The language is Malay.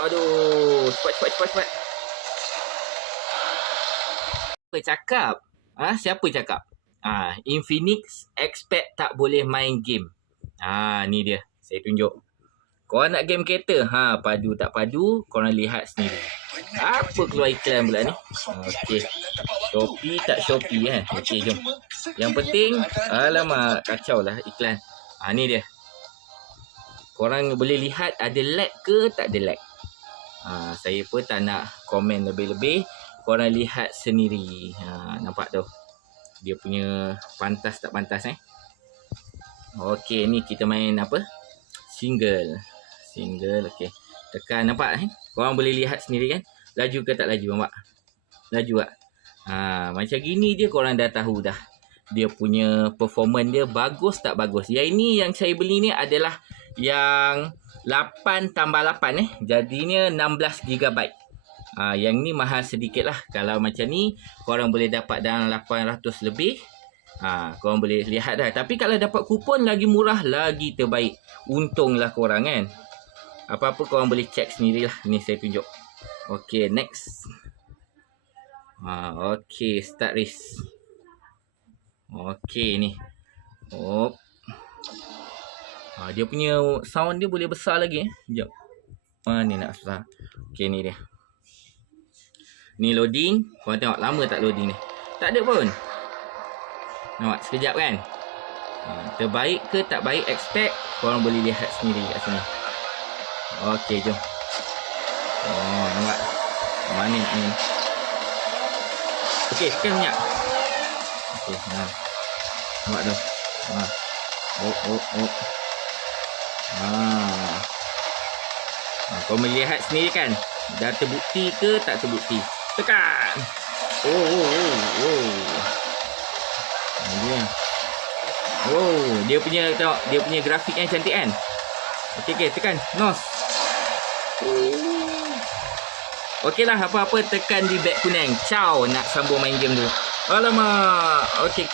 Aduh, cepat. Siapa cakap? Siapa cakap? Infinix expect tak boleh main game. Ni dia. Saya tunjuk. Korang nak game kereta? Padu tak padu, korang lihat sendiri. Apa keluar iklan pula ni? Okey. Shopee tak Shopee kan? Okey, jom. Yang penting, alamak, kacau lah iklan. Ni dia. Korang boleh lihat ada lag ke tak ada lag. Saya pun tak nak komen lebih-lebih. Korang lihat sendiri. Nampak tu. Dia punya pantas tak pantas Okey, ni kita main apa? Single, okey. Tekan, nampak Korang boleh lihat sendiri kan? Laju ke tak laju, nampak? Laju tak? Macam gini je korang dah tahu dah. Dia punya performance dia bagus tak bagus. Yang ini yang saya beli ni adalah yang 8 tambah 8 Jadinya 16GB. Yang ni mahal sedikit lah. Kalau macam ni korang boleh dapat dalam 800 lebih. Korang boleh lihat dah. Tapi kalau dapat kupon lagi murah, lagi terbaik. Untunglah korang kan. Apa-apa korang boleh check sendirilah. Ni saya tunjuk. Okay, next. Okay, start race. Okay, ni. Dia punya sound dia boleh besar lagi Sekejap. Ni nak susah. Okay, ni dia. Ni loading. Korang tengok lama tak loading ni? Tak ada pun. Nampak? Sekejap kan? Terbaik ke tak baik expect, korang boleh lihat sendiri kat sini. Okey, jom. Nampak? Mana ni? Okey, tekan minyak. Okey, nampak tu? Korang boleh lihat sendiri kan? Dah terbukti ke tak terbukti? Tekan! Dia punya, tengok, dia punya grafik yang cantik kan? Okey, tekan nos. Okey lah, apa-apa tekan di back kuning. Ciao, nak sambung main game dulu. Alamak. Okey.